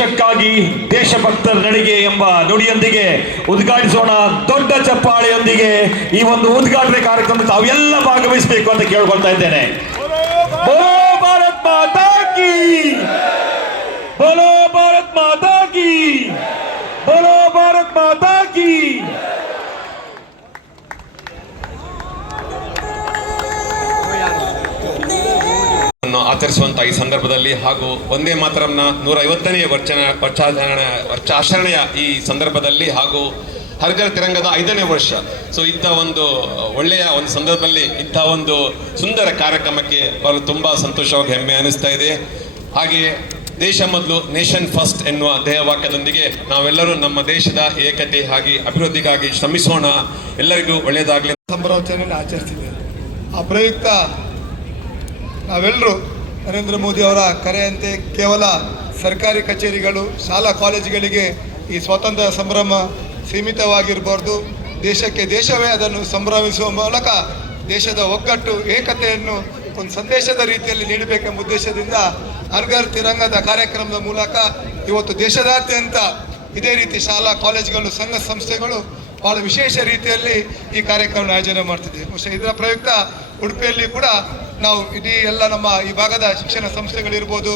ದೇಶಕ್ಕಾಗಿ ದೇಶಭಕ್ತರ ನಡಿಗೆ ಎಂಬ ನುಡಿಯೊಂದಿಗೆ ಉದ್ಘಾಟಿಸೋಣ. ದೊಡ್ಡ ಚಪ್ಪಾಳೆಯೊಂದಿಗೆ ಈ ಒಂದು ಉದ್ಘಾಟನೆ ಕಾರ್ಯಕ್ರಮ ತಾವೆಲ್ಲ ಭಾಗವಹಿಸಬೇಕು ಅಂತ ಕೇಳ್ಕೊಳ್ತಾ ಇದ್ದೇನೆ. ಬೋಲೋ ಭಾರತ್ ಮಾತಾ ಕಿ, ಬೋಲೋ ಭಾರತ್ ಮಾತಾ ಕಿ, ಬೋಲೋ ಭಾರತ್ ಮಾತಾ ಕಿ. ಆಚರಿಸುವಂತಹ ಈ ಸಂದರ್ಭದಲ್ಲಿ ಹಾಗೂ ಒಂದೇ ಮಾತರಂನ 150ನೇ ವರ್ಷಾಚರಣೆಯ ಈ ಸಂದರ್ಭದಲ್ಲಿ ಹಾಗೂ ಹರ್ ಘರ್ ತಿರಂಗದ 5ನೇ ವರ್ಷ. ಸೊ ಇಂಥ ಒಂದು ಒಳ್ಳೆಯ ಒಂದು ಸಂದರ್ಭದಲ್ಲಿ ಇಂಥ ಒಂದು ಸುಂದರ ಕಾರ್ಯಕ್ರಮಕ್ಕೆ ಬರಲು ತುಂಬಾ ಸಂತೋಷವಾಗಿ ಹೆಮ್ಮೆ ಅನಿಸ್ತಾ ಇದೆ. ಹಾಗೆಯೇ ದೇಶ ಮೊದಲು ನೇಷನ್ ಫಸ್ಟ್ ಎನ್ನುವ ಧ್ಯೇಯವಾಕ್ಯದೊಂದಿಗೆ ನಾವೆಲ್ಲರೂ ನಮ್ಮ ದೇಶದ ಏಕತೆ ಹಾಗೆ ಅಭಿವೃದ್ಧಿಗಾಗಿ ಶ್ರಮಿಸೋಣ. ಎಲ್ಲರಿಗೂ ಒಳ್ಳೆಯದಾಗಲಿ. ಸಂಭ್ರಮಾಚರಣೆ ಆಚರಿಸಿದ್ದೇವೆ. ಆ ಪ್ರಯುಕ್ತ ನಾವೆಲ್ಲರೂ ನರೇಂದ್ರ ಮೋದಿ ಅವರ ಕರೆಯಂತೆ ಕೇವಲ ಸರ್ಕಾರಿ ಕಚೇರಿಗಳು, ಶಾಲಾ ಕಾಲೇಜುಗಳಿಗೆ ಈ ಸ್ವಾತಂತ್ರ್ಯ ಸಂಭ್ರಮ ಸೀಮಿತವಾಗಿರಬಾರ್ದು. ದೇಶಕ್ಕೆ ದೇಶವೇ ಅದನ್ನು ಸಂಭ್ರಮಿಸುವ ಮೂಲಕ ದೇಶದ ಒಗ್ಗಟ್ಟು, ಏಕತೆಯನ್ನು ಒಂದು ಸಂದೇಶದ ರೀತಿಯಲ್ಲಿ ನೀಡಬೇಕೆಂಬ ಉದ್ದೇಶದಿಂದ ಹರ್ ಘರ್ ತಿರಂಗದ ಕಾರ್ಯಕ್ರಮದ ಮೂಲಕ ಇವತ್ತು ದೇಶದಾದ್ಯಂತ ಇದೇ ರೀತಿ ಶಾಲಾ ಕಾಲೇಜುಗಳು, ಸಂಘ ಸಂಸ್ಥೆಗಳು ಬಹಳ ವಿಶೇಷ ರೀತಿಯಲ್ಲಿ ಈ ಕಾರ್ಯಕ್ರಮ ಆಯೋಜನೆ ಮಾಡ್ತಿದ್ದೇವೆ. ಬಹುಶಃ ಇದರ ಪ್ರಯುಕ್ತ ಉಡುಪಿಯಲ್ಲಿ ಕೂಡ ನಾವು ಇಡೀ ಎಲ್ಲ ನಮ್ಮ ಈ ಭಾಗದ ಶಿಕ್ಷಣ ಸಂಸ್ಥೆಗಳಿರ್ಬೋದು,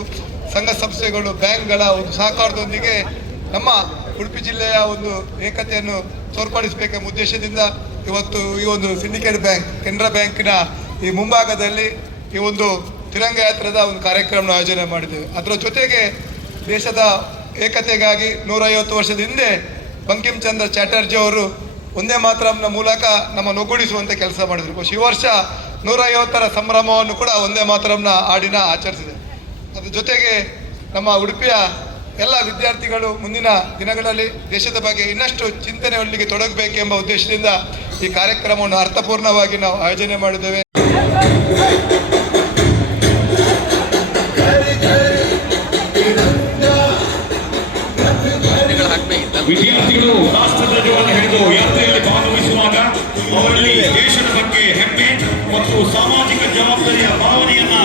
ಸಂಘ ಸಂಸ್ಥೆಗಳು, ಬ್ಯಾಂಕ್ಗಳ ಒಂದು ಸಹಕಾರದೊಂದಿಗೆ ನಮ್ಮ ಉಡುಪಿ ಜಿಲ್ಲೆಯ ಒಂದು ಏಕತೆಯನ್ನು ತೋರ್ಪಡಿಸಬೇಕೆಂಬ ಉದ್ದೇಶದಿಂದ ಇವತ್ತು ಈ ಒಂದು ಸಿಂಡಿಕೇಟ್ ಬ್ಯಾಂಕ್, ಕೆನರಾ ಬ್ಯಾಂಕಿನ ಈ ಮುಂಭಾಗದಲ್ಲಿ ಈ ಒಂದು ತಿರಂಗ ಯಾತ್ರೆದ ಒಂದು ಕಾರ್ಯಕ್ರಮ ಆಯೋಜನೆ ಮಾಡಿದ್ದೇವೆ. ಅದರ ಜೊತೆಗೆ ದೇಶದ ಏಕತೆಗಾಗಿ 150 ವರ್ಷದ ಹಿಂದೆ ಬಂಕಿಮ್ ಚಂದ್ರ ಚಾಟರ್ಜಿ ಅವರು ಒಂದೇ ಮಾತರಂನ ಮೂಲಕ ನಮ್ಮ ಒಗ್ಗೂಡಿಸುವಂಥ ಕೆಲಸ ಮಾಡಿದರು. ಈ ವರ್ಷ 150ರ ಸಂಭ್ರಮವನ್ನು ಕೂಡ ಒಂದೇ ಮಾತರಂನ ಹಾಡಿನ ಆಚರಿಸಿದೆ. ಅದ್ರ ಜೊತೆಗೆ ನಮ್ಮ ಉಡುಪಿಯ ಎಲ್ಲ ವಿದ್ಯಾರ್ಥಿಗಳು ಮುಂದಿನ ದಿನಗಳಲ್ಲಿ ದೇಶದ ಬಗ್ಗೆ ಇನ್ನಷ್ಟು ಚಿಂತನೆಯೊಂದಿಗೆ ತೊಡಗಬೇಕೆಂಬ ಉದ್ದೇಶದಿಂದ ಈ ಕಾರ್ಯಕ್ರಮವನ್ನು ಅರ್ಥಪೂರ್ಣವಾಗಿ ನಾವು ಆಯೋಜನೆ ಮಾಡಿದ್ದೇವೆ. ವಿದ್ಯಾರ್ಥಿಗಳು ರಾಷ್ಟ್ರಧ್ವಜವನ್ನು ಹಿಡಿದು ಯಾತ್ರೆಯಲ್ಲಿ ಭಾಗವಹಿಸುವಾಗ ಅವರಲ್ಲಿ ದೇಶದ ಬಗ್ಗೆ ಹೆಮ್ಮೆ ಮತ್ತು ಸಾಮಾಜಿಕ ಜವಾಬ್ದಾರಿಯ ಭಾವನೆಯನ್ನ